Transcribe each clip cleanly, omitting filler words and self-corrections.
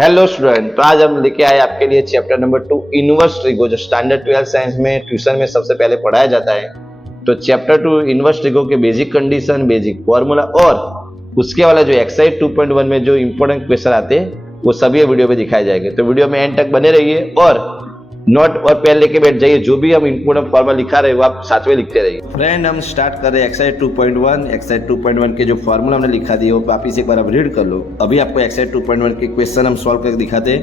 Hello student, तो आज हम लेके आए आपके लिए चैप्टर नंबर 2 इनवर्स ट्रिगो, जो स्टैंडर्ड 12 साइंस में ट्यूशन में सबसे पहले पढ़ाया जाता है। तो चैप्टर 2 इनवर्स ट्रिगो के बेसिक कंडीशन, बेसिक फॉर्मूला और उसके वाला जो एक्सरसाइज 2.1 में जो इंपॉर्टेंट क्वेश्चन आते हैं वो सभी वीडियो में दिखाए जाएंगे। तो वीडियो में एंड तक बने रहिए और नोट और पेन लेके बैठ जाइए। जो भी हम इंपॉर्टेंट फॉर्मूला लिखा रहे वो आप साथ में लिखते रहिए। फ्रेंड, हम स्टार्ट कर रहे हैं एक्सरसाइज 2.1। एक्सरसाइज 2.1 के जो फॉर्मूला हमने लिखा दिया वो वापिस एक बार आप रीड कर लो। अभी आपको एक्सरसाइज 2.1 के क्वेश्चन हम सॉल्व करके दिखाते हैं।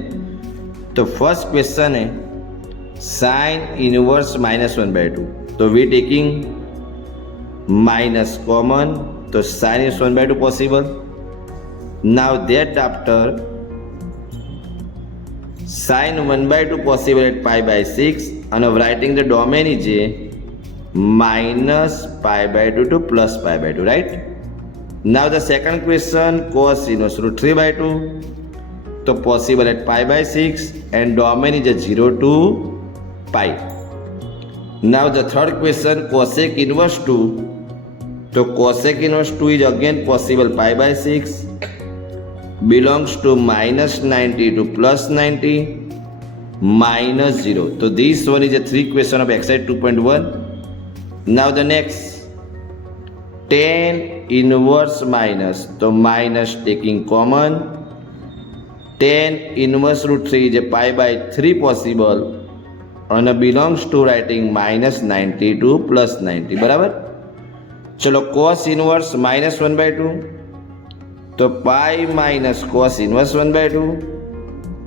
तो फर्स्ट क्वेश्चन है साइन इनवर्स -1/2। तो वी टेकिंग माइनस कॉमन, तो sine inverse 1/2 possible. Now that after sin 1/2 possible at π/6 and of writing the domain is a -π/2 to +π/2, right? Now the second question, cos inverse √3/2, so possible at π/6 and domain is a 0 to π. Now the third question, cosec inverse 2, so cosec inverse 2 is again possible π/6, belongs to -90 to +90, -0. So this one is a 3 question of exercise 2.1. Now the next, tan inverse minus, so minus taking common, tan inverse √3 is a π/3 possible and belongs to writing -90 to +90. बराबर। चलो cos inverse -1/2, तो pi minus cos inverse 1/2,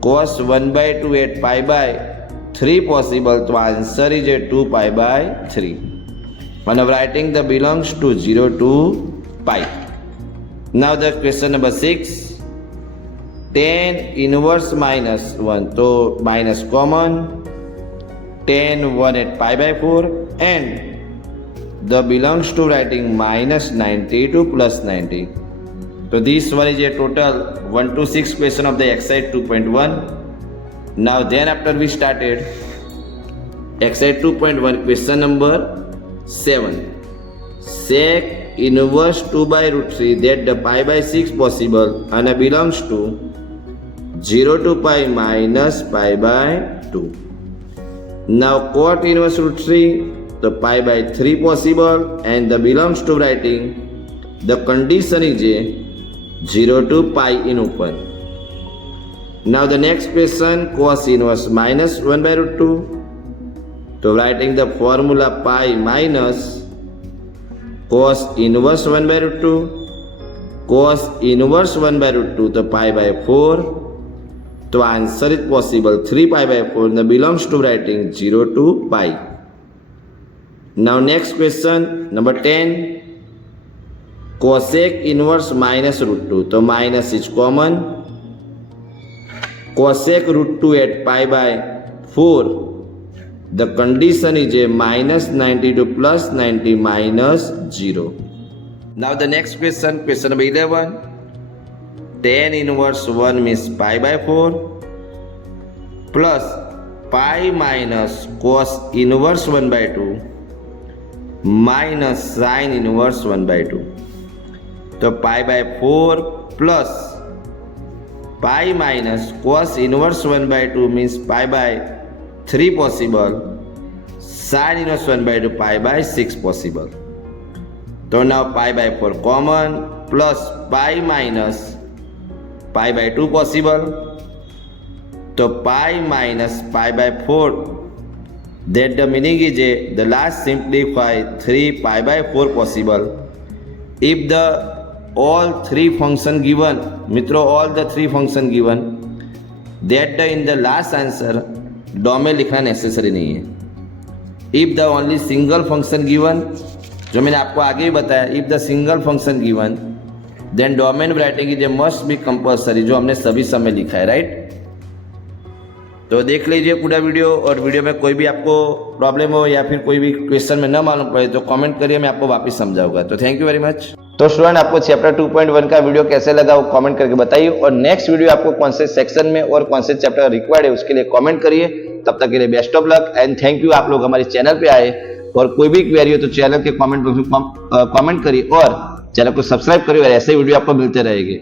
cos 1/2 at π/3 possible, तो answer is 2π/3 and of writing the belongs to 0 to π. Now the question number 6, tan inverse -1, तो minus common, tan 1 at π/4 and the belongs to writing -90 to +90. So this one is a total 1 to 6 question of the exercise 2.1. Now then after we started exercise 2.1 question number 7. Sec inverse 2/√3 that the π/6 possible and belongs to 0 to π -π/2. Now cot inverse √3, the π/3 possible and the belongs to writing the condition is a 0 to π in open. Now the next question, cos inverse -1/√2. So writing the formula pi minus cos inverse 1/√2, cos inverse 1/√2, the π/4. So answer is possible 3π/4 and belongs to writing 0 to π. Now next question number 10, cosec inverse -√2, तो minus is common, cosec √2 at π/4, the condition is a -90 to +90 -0. Now the next question, question number 11, tan inverse 1 means π/4 plus pi minus cos inverse 1/2 minus sin inverse 1/2. तो π/4 plus pi minus cos inverse 1/2 means π/3 possible, sin inverse 1/2 π/6 possible. तो now π/4 common plus pi minus π/2 possible, तो pi minus π/4, that the meaning is the last simplify 3π/4 possible if the all three function given, मित्रों all the three function given, that the in the last answer domain लिखना necessary नहीं है. if the only single function given, जो मैंने आपको आगे ही बताया, if the single function given then domain writing is a must be compulsory, जो हमने सभी समय लिखा है, राइट. तो देख लीजिए पूरा वीडियो, और वीडियो में कोई भी आपको प्रॉब्लम हो या फिर कोई भी क्वेश्चन में न मालूम पड़े तो कमेंट करिए, मैं आपको वापस समझाऊंगा. तो थैंक यू वेरी मच. तो स्टूडेंट, आपको चैप्टर 2.1 का वीडियो कैसे लगा वो कमेंट करके बताइए, और नेक्स्ट वीडियो आपको कौन से सेक्शन में और कौन से चैप्टर रिक्वायर्ड है उसके लिए कमेंट करिए. तब तक के लिए best of luck and thank you. आप लोग हमारे चैनल पे आए, और कोई भी क्वेरी हो तो चैनल के कमेंट बॉक्स में कमेंट करिए और चैनल को सब्सक्राइब करिए, और ऐसे वीडियो आपको मिलते रहेंगे.